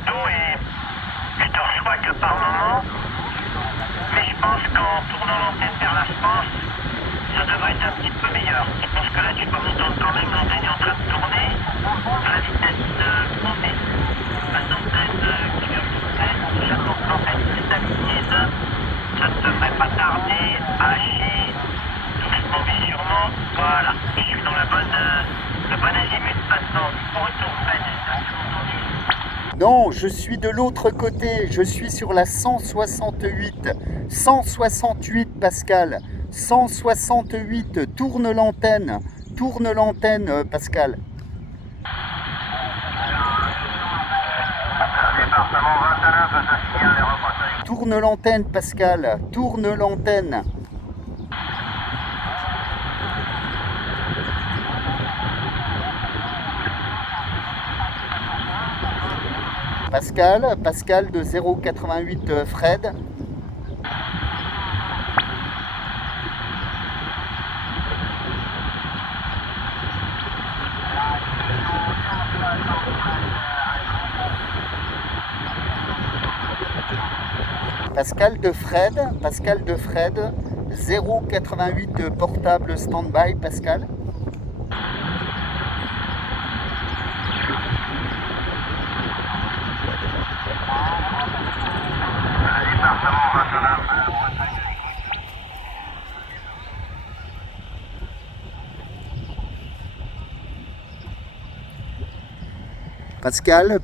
photo et je te reçois que par moment. Mais je pense qu'en tournant l'antenne vers la France, ça devrait être un petit peu meilleur. Je pense que là, tu peux m'entendre quand même, l'antenne est en train de tourner à la vitesse montée. La centaine qui vient de monter, j'attends que l'antenne se stabilise. Ça ne devrait pas tarder à lâcher doucement mais sûrement. Voilà, je suis dans le bon azimut maintenant. Bon retour, Fred, j'espère que tu m'entends. Non, je suis de l'autre côté, je suis sur la 168. 168 Pascal, 168, tourne l'antenne Pascal. Département 29, je signale les reportages. Tourne l'antenne Pascal, tourne l'antenne. Pascal de 088 Fred. Pascal de Fred, 088 portable stand-by Pascal.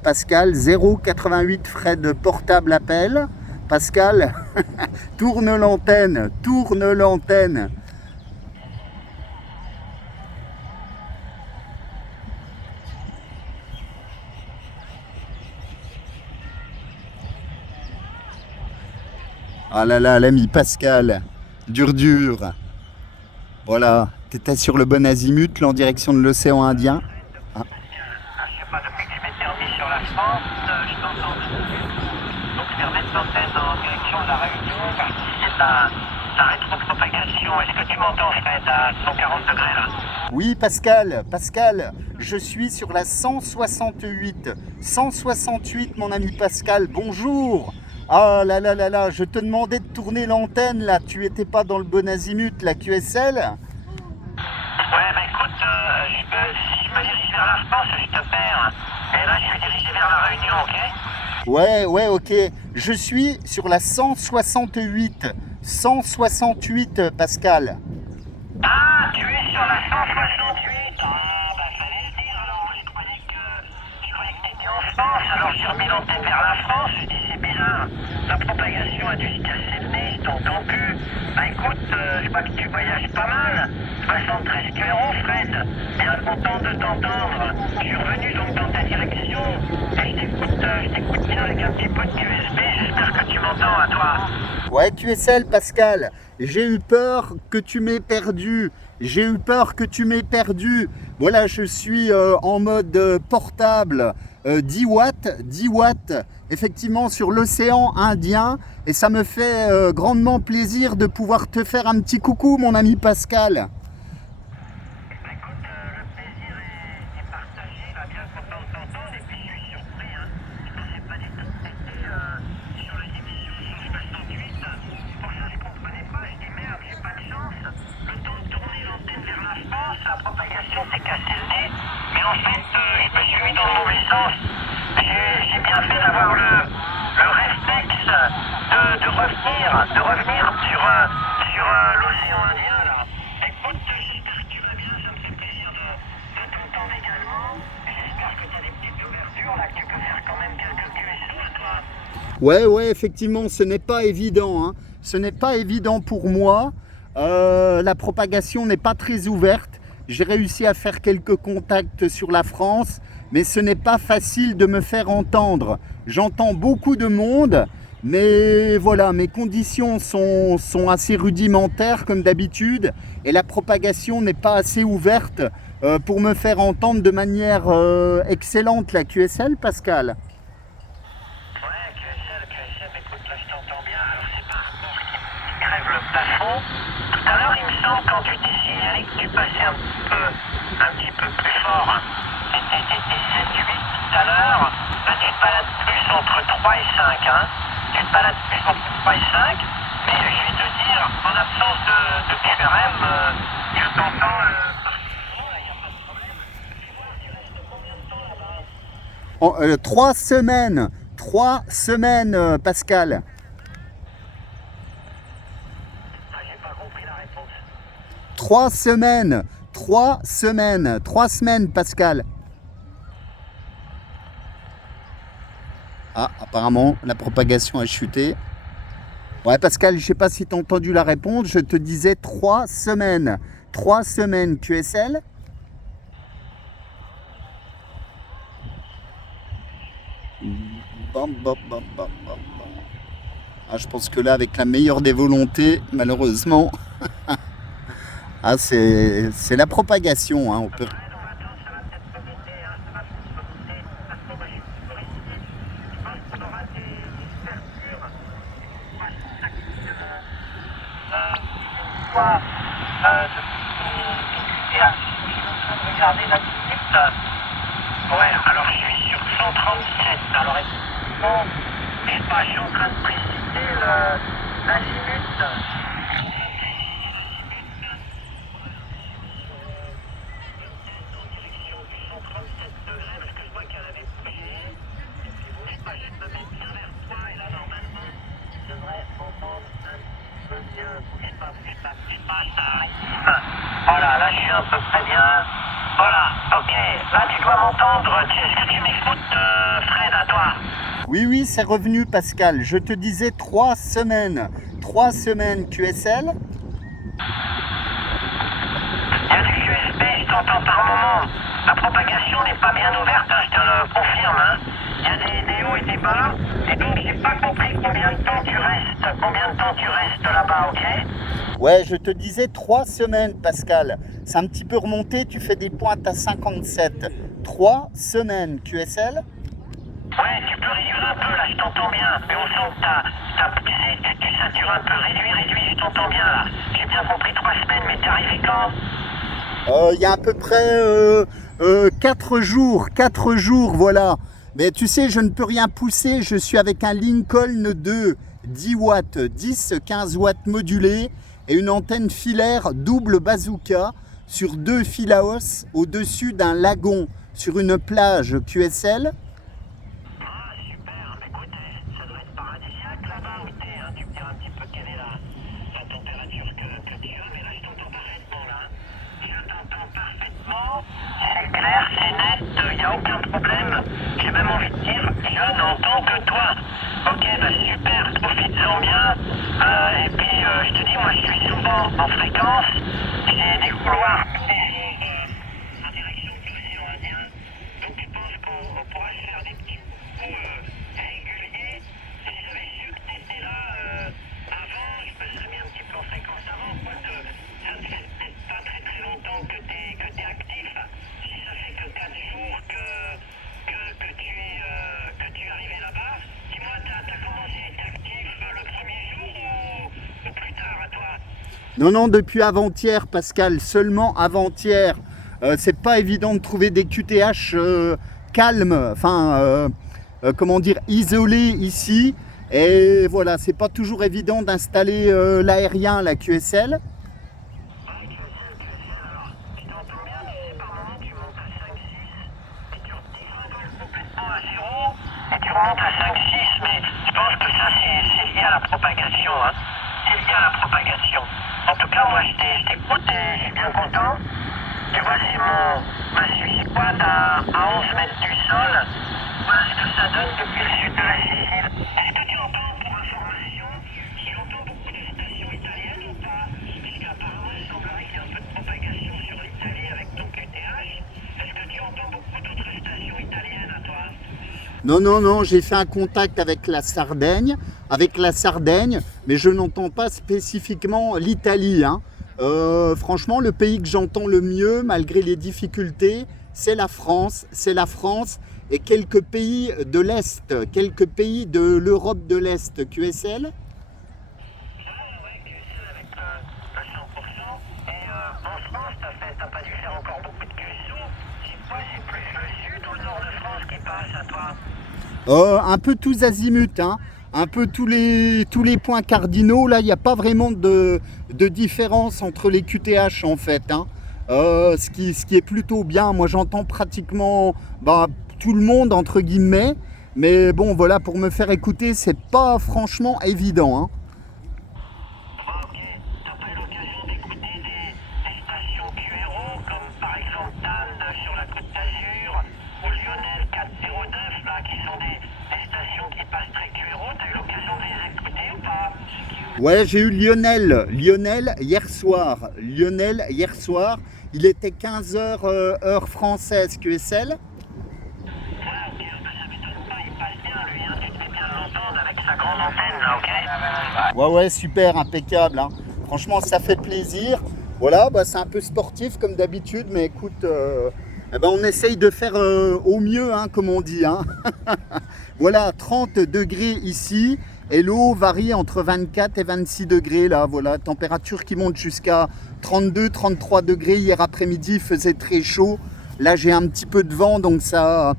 Pascal 088 Fred portable appel. Pascal, tourne l'antenne. Ah là là, l'ami Pascal, dur. Voilà, t'étais sur le bon azimut, là en direction de l'océan Indien. Je sais pas, depuis que je m'étais remis sur la France, je t'entends dessus. Donc je vais remettre l'antenne en direction de la Réunion, parce que c'est la rétropropagation. Est-ce que tu m'entends, Fred, à 140 degrés là? Oui Pascal, je suis sur la 168. 168 mon ami Pascal, bonjour. Ah là là là là, je te demandais de tourner l'antenne là, tu étais pas dans le bon azimut, la QSL? Ouais, bah écoute, si je me dirige vers la France, je te perds. Et là, je suis dirigé vers la Réunion, ok? Ouais, ok. Je suis sur la 168. 168, Pascal. Ah, tu es sur la 168. Ah, bah fallait le dire alors. Je croyais que t'étais en France. Alors j'ai remis l'antenne vers la France. Je dis c'est bizarre. La propagation a dû se casser le nez. Je t'entends plus. Bah écoute, je vois que tu voyages pas mal. 73 km, Fred. Bien content de t'entendre. Je suis revenu donc dans ta direction. Et je t'écoute bien avec un petit peu de QSB. J'espère que tu m'entends à toi. Ouais, QSL, Pascal. J'ai eu peur que tu m'aies perdu. Voilà, je suis en mode portable. 10 watts, effectivement sur l'océan Indien. Et ça me fait grandement plaisir de pouvoir te faire un petit coucou, mon ami Pascal. Écoute, le plaisir est partagé, là, bien content de t'entendre, et puis je suis surpris, hein. Je pensais pas du tout que t'étais sur les émissions sur 68. Pour ça, je comprenais pas, je dis merde, j'ai pas de chance. Le temps de tourner l'antenne vers la France, la propagation s'est cassé le nez, mais en fait, je me suis mis dans le mauvais sens. J'ai bien fait d'avoir le réflexe de revenir sur l'océan Indien, là. Écoute, j'espère que tu vas bien, ça me fait plaisir de t'entendre également. J'espère que tu as des petites ouvertures là, que tu peux faire quand même quelques QSL, toi. Ouais, effectivement, ce n'est pas évident, hein. Ce n'est pas évident pour moi. La propagation n'est pas très ouverte. J'ai réussi à faire quelques contacts sur la France, mais ce n'est pas facile de me faire entendre. J'entends beaucoup de monde, mais voilà, mes conditions sont assez rudimentaires comme d'habitude, et la propagation n'est pas assez ouverte pour me faire entendre de manière excellente. La QSL, Pascal? Ouais, QSL, écoute, là je t'entends bien. Alors c'est pas un mort qui crève le plafond. Tout à l'heure, il me semble, quand tu t'es signalé que tu passais un petit peu plus fort. C'était 7-8 tout à l'heure. Là, tu te balades plus entre 3 et 5. Hein. Tu te balades plus entre 3 et 5, mais je vais te dire, en absence de QRM, je t'entends parfaitement, il n'y a pas de problème. Tu vois, tu restes combien de temps là-bas? 3 semaines. 3 semaines, Pascal. Ah, j'ai pas compris la réponse. 3 semaines. 3 semaines. 3 semaines, Pascal. Ah, apparemment, la propagation a chuté. Ouais, Pascal, je sais pas si tu as entendu la réponse. Je te disais 3 semaines. 3 semaines QSL. Bam, bam, bam, bam, bam, bam. Ah, je pense que là, avec la meilleure des volontés, malheureusement, ah, c'est la propagation. Hein, on peut... Regarder la limite. Ouais, alors je suis sur 137. Alors effectivement, je sais pas, je suis en train de préciser la limite. Voilà, là je suis un peu près bien. Voilà, ok, là tu dois m'entendre. Est-ce que tu m'écoutes, Fred, à toi? Oui, oui, c'est revenu, Pascal. Je te disais 3 semaines. 3 semaines QSL. Il y a du QSP, je t'entends par moment. La propagation n'est pas bien ouverte, hein, je te le confirme. Hein. Il y a des hauts et des bas. Et donc j'ai pas compris combien de temps tu restes. Combien de temps tu restes là-bas, ok? Ouais, je te disais 3 semaines, Pascal. C'est un petit peu remonté, tu fais des pointes à 57. 3 semaines QSL. Ouais, tu peux réduire un peu, là, je t'entends bien. Mais on sent que tu sais, tu satures un peu. Réduis, je t'entends bien, là. J'ai bien compris 3 semaines, mais t'es arrivé quand? Il y a à peu près 4 jours. 4 jours, voilà. Mais tu sais, je ne peux rien pousser. Je suis avec un Lincoln 2, 10 watts, 10-15 watts modulés et une antenne filaire double bazooka sur 2 fils à os au-dessus d'un lagon sur une plage QSL. Ah, super. Mais écoute, ça doit être paradisiaque là-bas où t'es. Hein. Tu me diras un petit peu quelle est la température que tu as. Mais là, je t'entends parfaitement, là. Je t'entends parfaitement. C'est clair, c'est net. Il n'y a aucun problème. J'ai même envie de dire, je n'entends que toi. Ok, bah super. Profites-en bien. Et puis, je te dis, moi, je suis souvent en fréquence. J'ai des couloirs en direction de l'océan Indien. Donc, je pense qu'on pourra se faire des petits coups réguliers. Si j'avais su que tu étais là avant, je me serais mis un petit peu en fréquence avant. Quoi, ça ne fait peut-être pas très très longtemps que tu es actif. Si ça fait que 4 jours que tu es arrivé là-bas, dis-moi, tu as commencé à être actif le premier jour ou plus tard à toi? Non, non, depuis avant-hier, Pascal, seulement avant-hier. C'est pas évident de trouver des QTH calmes, enfin, comment dire, isolés ici. Et voilà, c'est pas toujours évident d'installer l'aérien, la QSL. À 0 et tu remontes à 5-6, mais je pense que ça c'est lié à la propagation. Hein. C'est lié à la propagation. En tout cas, moi je t'écoute et je suis bien content. Tu vois, c'est ma Suisse Quad à 11 mètres du sol. Voilà ce que ça donne depuis le sud de la Sicile. Est-ce que tu entends, pour information, tu entends beaucoup de stations italiennes ou pas? Puisqu'apparemment, il semblerait qu'il y ait un peu de propagation sur l'Italie avec ton QTH. Est-ce que tu entends beaucoup d'autres stations italiennes à toi? Non, non, non, j'ai fait un contact avec la Sardaigne, mais je n'entends pas spécifiquement l'Italie. Hein. Franchement, le pays que j'entends le mieux, malgré les difficultés, c'est la France. Et quelques pays de l'Est, quelques pays de l'Europe de l'Est, QSL. Ouais, QSL avec le 100%. Et en France, t'as pas dû faire encore beaucoup de QSO. C'est quoi, c'est plus le sud ou le nord de France qui passe à toi? Un peu tous azimuts, hein. Un peu tous les points cardinaux. Là, il n'y a pas vraiment de différence entre les QTH en fait, hein. Ce qui est plutôt bien. Moi, j'entends pratiquement tout le monde, entre guillemets. Mais bon, voilà, pour me faire écouter, c'est pas franchement évident, hein. Ok. T'as pas eu l'occasion d'écouter des stations QRO comme par exemple Tarbes sur la Côte d'Azur ou Lionel 409 là qui sont des stations qui passent très QRO. T'as eu l'occasion de les écouter ou pas? Ouais, j'ai eu Lionel hier soir. Lionel hier soir. Il était 15 heures heure française QSL. Ouais, ok, ça m'étonne pas, il passe bien lui, hein. Tu te fais bien l'entendre avec sa grande antenne là, ok? Ouais, super, impeccable, hein. Franchement, ça fait plaisir. Voilà, c'est un peu sportif comme d'habitude, mais écoute, on essaye de faire au mieux, hein, comme on dit, hein. Voilà, 30 degrés ici, et l'eau varie entre 24 et 26 degrés, là, voilà, température qui monte jusqu'à 32, 33 degrés. Hier après-midi, il faisait très chaud. Là, j'ai un petit peu de vent, donc ça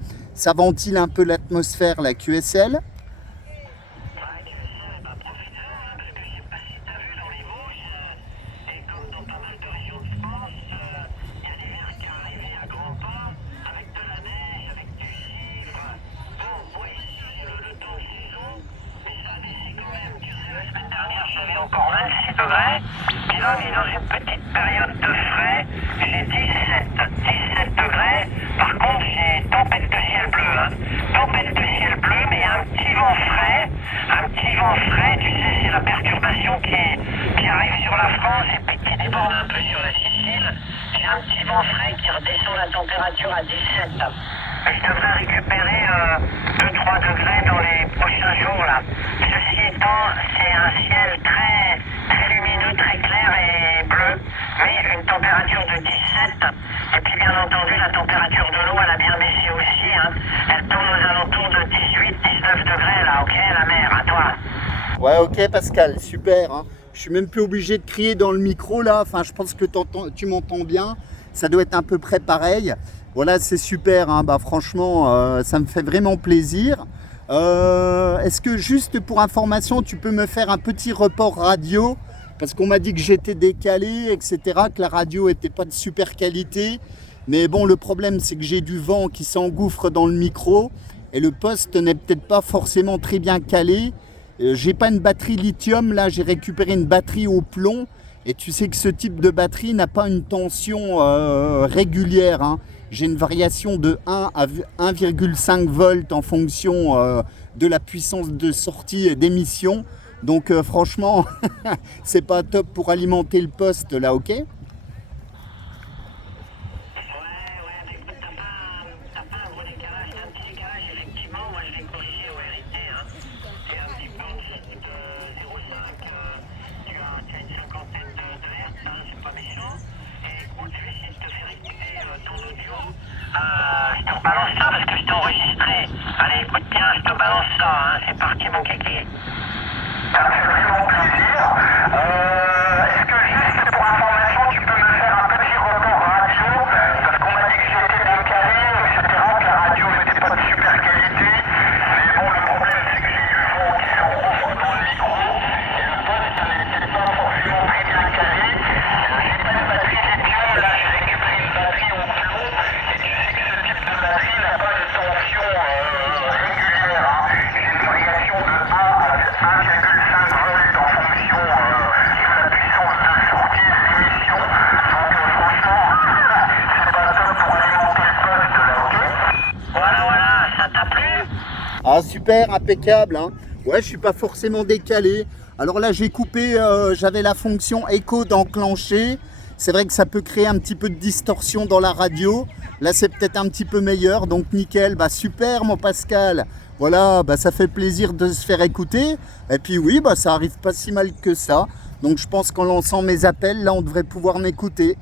ventile un peu l'atmosphère, la QSL. Encore 26 degrés, et là on est dans une petite période de frais, j'ai 17 degrés, par contre j'ai tempête de ciel bleu, hein. Tempête de ciel bleu, mais un petit vent frais, tu sais, c'est la perturbation qui arrive sur la France et puis qui déborde un peu sur la Sicile, j'ai un petit vent frais qui redescend la température à 17. Je devrais récupérer 2-3 degrés dans les prochains jours là. Ceci étant, c'est un ciel très lumineux, très clair et bleu, mais une température de 17. Et puis bien entendu, la température de l'eau, elle a bien baissé aussi, hein. Elle tourne aux alentours de 18-19 degrés là, ok, la mer, à toi. Ouais, ok Pascal, super, hein. Je suis même plus obligé de crier dans le micro là, enfin je pense que tu m'entends bien, ça doit être à peu près pareil. Voilà, c'est super, hein. Franchement, ça me fait vraiment plaisir. Est-ce que juste pour information, tu peux me faire un petit report radio? Parce qu'on m'a dit que j'étais décalé, etc., que la radio n'était pas de super qualité. Mais bon, le problème, c'est que j'ai du vent qui s'engouffre dans le micro et le poste n'est peut-être pas forcément très bien calé. J'ai pas une batterie lithium, là, j'ai récupéré une batterie au plomb. Et tu sais que ce type de batterie n'a pas une tension régulière, hein. J'ai une variation de 1 à 1,5 volts en fonction de la puissance de sortie et d'émission. Donc franchement, c'est pas top pour alimenter le poste là, ok? Ouais, mais écoute, t'as pas un gros décalage, t'as un petit décalage, effectivement, moi je l'ai corrigé au RIT, hein. C'est un petit peu en dessous de 0,5, tu as une cinquantaine de Hertz, hein, c'est pas méchant. Et écoute, je vais essayer de te faire écouter ton audio. Je te rebalance ça parce que je t'ai enregistré. Allez, écoute bien, je te balance ça, hein. C'est parti mon kéké. Ça me fait vraiment plaisir. Est-ce que juste pour information, tu peux me faire un petit report radio? Parce qu'on m'a dit que j'étais décalé, etc., que la radio n'était pas de super qualité. Mais bon, le problème, c'est que j'ai du vent qui s'engouffre dans le micro. Et le poste n'était pas forcément très bien calé. J'ai pas une batterie lithium, là j'ai récupéré une batterie au plomb. Et tu sais que ce type de batterie n'a pas de tension régulière, hein. J'ai une variation de 1 à 1,5 volts en fonction de la puissance de sortie de l'émission. Donc franchement, c'est pas top pour alimenter le poste là, ok? Voilà, ça t'a plu? Ah super, impeccable, hein. Ouais, je suis pas forcément décalé. Alors là, j'ai coupé, j'avais la fonction écho d'enclencher. C'est vrai que ça peut créer un petit peu de distorsion dans la radio. Là, c'est peut-être un petit peu meilleur, donc nickel. Super, mon Pascal. Voilà, ça fait plaisir de se faire écouter. Et puis oui, ça arrive pas si mal que ça. Donc je pense qu'en lançant mes appels, là, on devrait pouvoir m'écouter.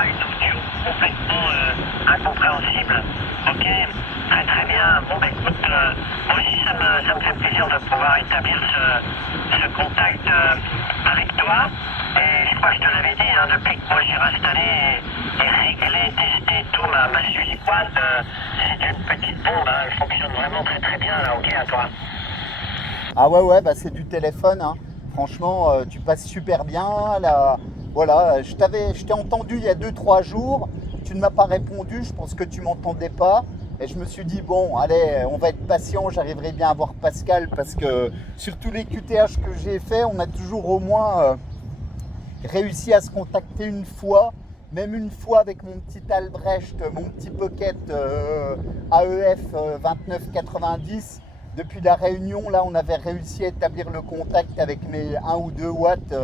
pas une audio complètement incompréhensible. Ok, très très bien. Bon, bah écoute, moi aussi ça me fait plaisir de pouvoir établir ce contact avec toi. Et je crois que je te l'avais dit, hein, depuis que moi j'ai réinstallé et réglé, testé tout ma Suzy Quad, c'est une petite bombe, hein, elle fonctionne vraiment très très bien là, ok à toi. Ah ouais, bah c'est du téléphone, hein. Franchement, tu passes super bien. Là, voilà, je t'ai entendu il y a 2-3 jours. Tu ne m'as pas répondu, je pense que tu m'entendais pas. Et je me suis dit, bon, allez, on va être patient, j'arriverai bien à voir Pascal parce que sur tous les QTH que j'ai fait, on a toujours au moins réussi à se contacter une fois. Même une fois avec mon petit Albrecht, mon petit Pocket AEF 2990. Depuis la Réunion, là, on avait réussi à établir le contact avec mes 1 ou 2 watts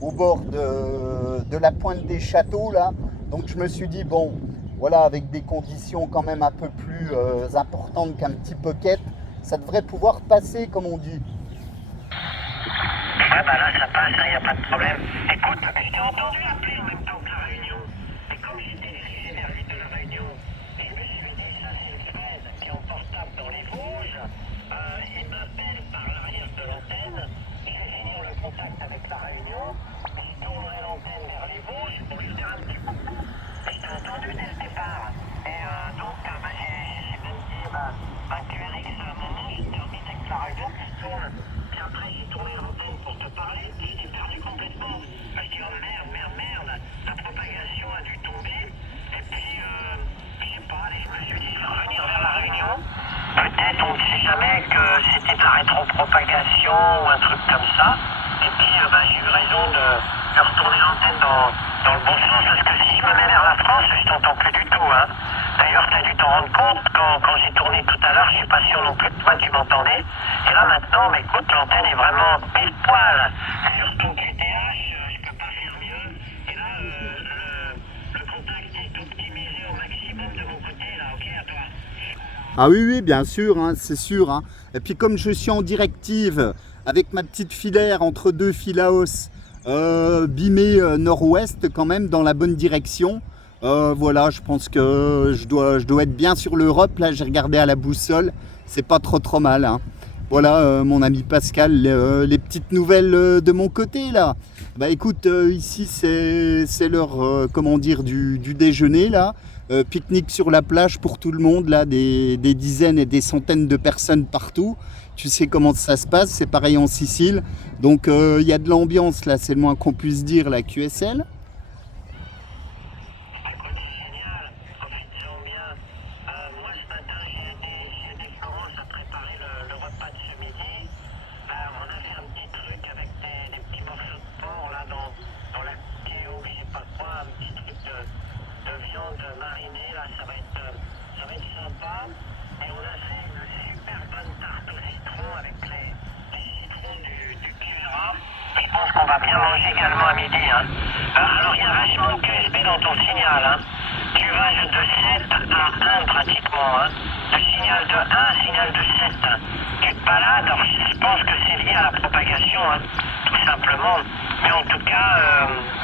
au bord de la pointe des châteaux, là. Donc je me suis dit, bon, voilà, avec des conditions quand même un peu plus importantes qu'un petit Pocket, ça devrait pouvoir passer, comme on dit. Ouais, bah là, ça passe, il n'y a pas de problème. Écoute, je t'ai entendu appeler en même temps que la Réunion. Et comme j'étais dirigé vers l'île de la Réunion, et je me suis dit, ça, c'est Fred qui est en portable dans les Vosges. Il m'appelle par l'arrière de l'antenne. Je vais finir le contact avec la Réunion. Je tournerai l'antenne vers les Vosges pour lui faire un petit coucou. Et je t'ai entendu dès le départ. Et donc, bah, j'ai même dit, QRX, à un moment, je termine avec la Réunion qui se tourne. Puis après, j'ai tourné l'antenne pour te parler, puis je t'ai perdu complètement. Je dis, oh merde, la propagation a dû tomber. Et puis, je sais pas, allez, je me suis dit, je vais revenir vers la Réunion. Peut-être, on ne sait jamais que c'était de la rétropropagation ou un truc comme ça. Et puis, j'ai eu raison de retourner l'antenne dans le bon sens, parce que si je me mets vers la France, je t'entends plus du tout, hein. D'ailleurs, tu as dû t'en rendre compte quand j'ai tourné tout à l'heure, je suis pas sûr non plus que toi tu m'entendais. Et là maintenant, mais écoute, l'antenne est vraiment pile poil sur ton QTH, je peux pas faire mieux. Et là, le contact est optimisé au maximum de mon côté, là, ok à toi. Ah oui, bien sûr, hein, c'est sûr. Hein. Et puis comme je suis en directive avec ma petite filaire entre deux filaos, bimé nord-ouest quand même dans la bonne direction. Voilà, je pense que je dois être bien sur l'Europe. Là, j'ai regardé à la boussole, c'est pas trop mal. Hein. Voilà, mon ami Pascal, les petites nouvelles de mon côté là. Bah écoute, ici c'est l'heure, comment dire, du déjeuner là. Pique-nique sur la plage pour tout le monde là, des dizaines et des centaines de personnes partout. Tu sais comment ça se passe, c'est pareil en Sicile. Donc il y a de l'ambiance là, c'est le moins qu'on puisse dire, la QSL. On va bien manger également à midi. Hein. Alors il y a vachement de QSB dans ton signal. Hein. Tu vas de 7 à 1 pratiquement. Hein. De signal de 1 à signal de 7. Tu te balades, alors je pense que c'est lié à la propagation, hein, tout simplement. Mais en tout cas,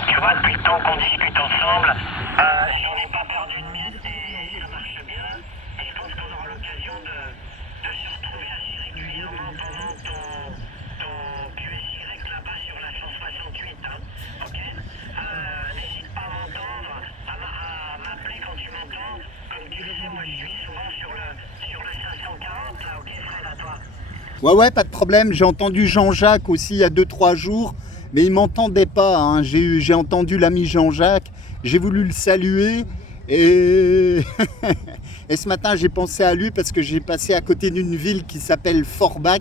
tu vois, depuis le temps qu'on discute ensemble, j'en ai pas perdu de miette et ça marche bien. Et je pense qu'on aura l'occasion de se retrouver assez régulièrement pendant ton QSY là-bas sur la 168. Hein. Ok. N'hésite pas à m'entendre, à m'appeler quand tu m'entends. Comme tu le sais, moi je suis souvent sur le 540 là, ok Fred, à toi. Ouais, pas de problème. J'ai entendu Jean-Jacques aussi il y a 2-3 jours, mais il m'entendait pas. Hein. J'ai entendu l'ami Jean-Jacques, j'ai voulu le saluer et, et ce matin j'ai pensé à lui parce que j'ai passé à côté d'une ville qui s'appelle Forbach,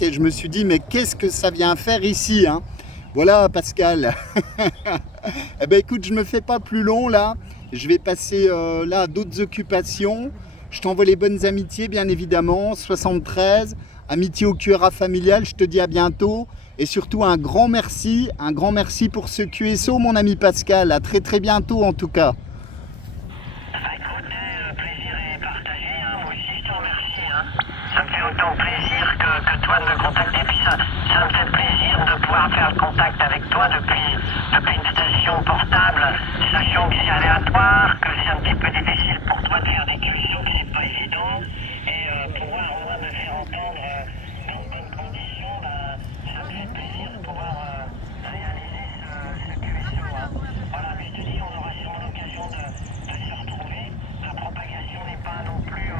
et je me suis dit mais qu'est-ce que ça vient faire ici, hein. Voilà Pascal. Eh ben écoute, je me fais pas plus long là. Je vais passer là à d'autres occupations. Je t'envoie les bonnes amitiés, bien évidemment. 73, amitié au QRA familial. Je te dis à bientôt. Et surtout, un grand merci pour ce QSO, mon ami Pascal. À très bientôt, en tout cas. Écoute, le plaisir est partagé. Hein. Moi aussi, je te remercie. Hein. Ça me fait autant plaisir que toi de me contacter. Puis ça me fait plaisir de pouvoir faire le contact avec toi depuis une station portable sachant que c'est aléatoire, que c'est un petit peu difficile pour toi de faire des cuissons, que c'est pas évident, et pouvoir au moins me faire entendre dans de bonnes conditions, ça me fait plaisir de pouvoir réaliser ce cuisson. Hein. Voilà, mais je te dis, on aura sûrement l'occasion de se retrouver. La propagation n'est pas non plus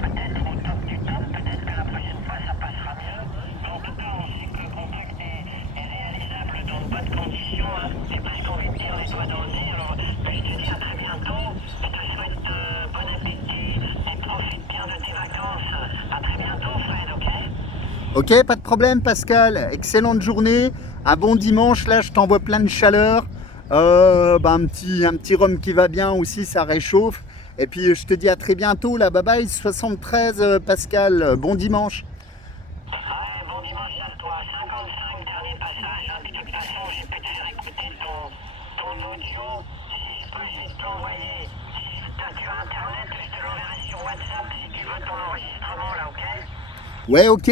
peut-être au top du top, peut-être que la prochaine fois ça passera mieux. Mais en tout cas, on sait que le contact est réalisable dans de bonnes conditions. Hein. C'est presque envie de dire les doigts dans le nez. Alors, je te dis à très bientôt. Je te souhaite bon appétit et profite bien de tes vacances. À très bientôt, Fred, ok? Ok, pas de problème Pascal, excellente journée, un bon dimanche, là je t'envoie plein de chaleur, un petit rhum qui va bien aussi, ça réchauffe. Et puis je te dis à très bientôt, là, bye bye, 73 Pascal, bon dimanche. Ouais, bon dimanche à toi. 55, dernier passage. Hein. De toute façon, j'ai pu te faire écouter ton audio. Si je peux, je vais te l'envoyer. Si tu as internet, je te l'enverrai sur WhatsApp si tu veux ton enregistrement là, ok? Ouais, ok,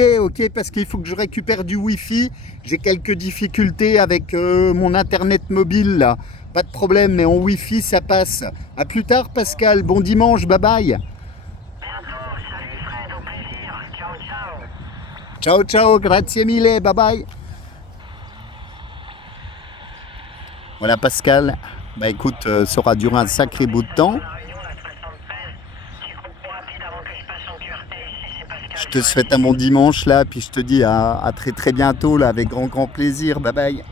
parce qu'il faut que je récupère du Wi-Fi. J'ai quelques difficultés avec mon internet mobile là. Pas de problème, mais en Wi-Fi ça passe. À plus tard, Pascal. Bon dimanche, bye bye. Bientôt. Salut Fred, au plaisir. Ciao, ciao. Ciao, ciao, grazie mille, bye bye. Voilà, Pascal. Bah écoute, ça aura duré un sacré bout de temps. La réunion, la 73. Petit coucou rapide avant que je passe en QRT ici, c'est Pascal. Je te souhaite un bon dimanche là, puis je te dis à très très bientôt là, avec grand plaisir. Bye bye.